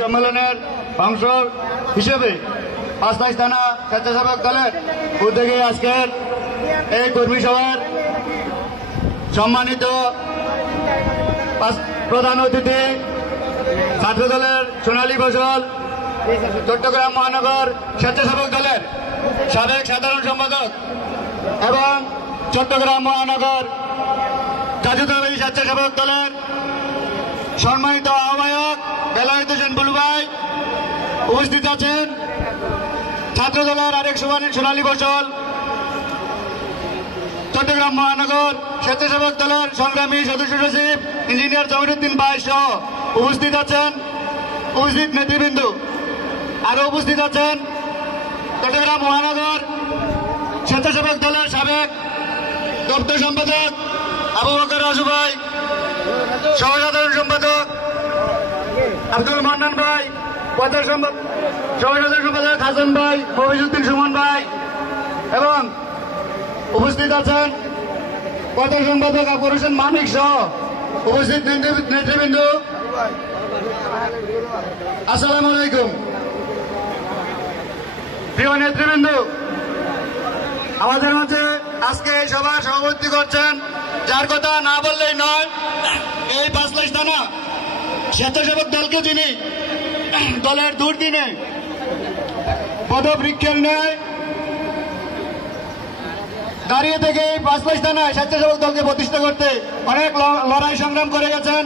সম্মেলনের অংশ হিসেবে পাঁচলাইশ থানা স্বেচ্ছাসেবক দলের উদ্যোগে আজকের এই কর্মী সভার সম্মানিত প্রধান অতিথি ছাত্র দলের সোনালী ফসল চট্টগ্রাম মহানগর স্বেচ্ছাসেবক দলের সাবেক সাধারণ সম্পাদক এবং চট্টগ্রাম মহানগর জাতীয়তাবাদী স্বেচ্ছাসেবক দলের সম্মানিত আহ্বায়ক বেলায়েত হোসেন বুলু ভাই উপস্থিত আছেন। ছাত্র দলের আরেক সোনালী ফসল চট্টগ্রাম মহানগর স্বেচ্ছাসেবক দলের সংগ্রামী সদস্য সচিব ইঞ্জিনিয়ার জমিরুদ্দিন ভাই সহ উপস্থিত আছেন উপস্থিত নেতৃবৃন্দ। আরো উপস্থিত আছেন চট্টগ্রাম মহানগর স্বেচ্ছাসেবক দলের সাবেক দপ্তর সম্পাদক আবু বকর রাজু ভাই, সহ সাধারণ সম্পাদক আব্দুল মান্নান ভাই, সহ সাধারণ সম্পাদক হাসান ভাই, মফিজউদ্দিন সুমন ভাই এবং উপস্থিত আছেন প্রধান সম্পাদক আকবর হোসেন মানিক সহ উপস্থিত নেতৃবৃন্দ। আসসালামু আলাইকুম। প্রিয় নেতৃবৃন্দ, আমাদের মাঝে আজকে এই সভা সভাপতি করছেন, যার কথা না বললেই নয়, এই পাঁচলাইশ থানা স্বেচ্ছাসেবক দলকে যিনি দলের দুর্দিনে পদবৃক্ষের ন্যায় দাঁড়িয়ে থেকে এই পাঁচলাইশ থানায় স্বেচ্ছাসেবক দলকে প্রতিষ্ঠা করতে অনেক লড়াই সংগ্রাম করে গেছেন,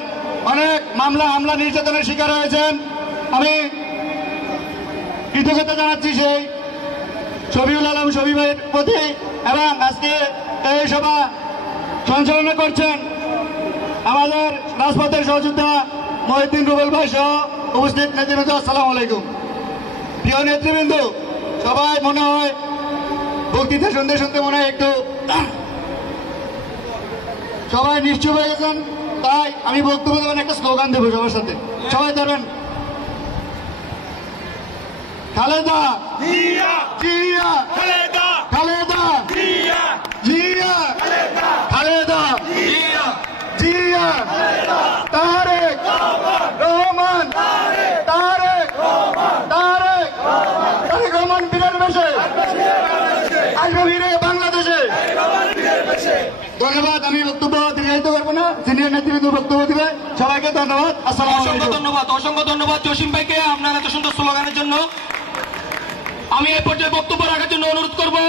অনেক মামলা হামলা নির্যাতনের শিকার হয়েছেন। আমি কৃতজ্ঞতা জানাচ্ছি সেই শফিউল আলম শফি ভাইয়ের প্রতি। এবং আজকে এই সভা সঞ্চালনা করছেন আমাদের রাজপথের সহযোদ্ধা মহিউদ্দিন রুবেল ভাই সহ উপস্থিত নেতৃবৃন্দ। আসসালামু আলাইকুম। প্রিয় নেতৃবৃন্দ, সবাই মনে হয় বক্তৃতা শুনতে শুনতে মনে হয় একটু সবাই নিশ্চুপ হয়ে গেছেন, তাই আমি বক্তব্য দেবেন একটা স্লোগান দেবো সবার সাথে। সবাই ধরেন, খালেদা জিয়া, জিয়া খালেদা, খালেদা জিয়া, জিয়া খালেদা, জিয়া, জিয়া তারেক রহমান, তারেক রহমান বীরের বেশে আসবে ফিরে বাংলাদেশে। ধন্যবাদ। আমি বক্তব্য দীর্ঘায়িত করবো না, সিনিয়র নেতৃবৃন্দ বক্তব্য দিবে। সবাইকে ধন্যবাদ। আসসালামু আলাইকুম। অসংখ্য ধন্যবাদ জসিম ভাইকে আপনার এত সুন্দর স্লোগানের জন্য। আমি এই পর্যায়ে বক্তব্য রাখার জন্য অনুরোধ করবো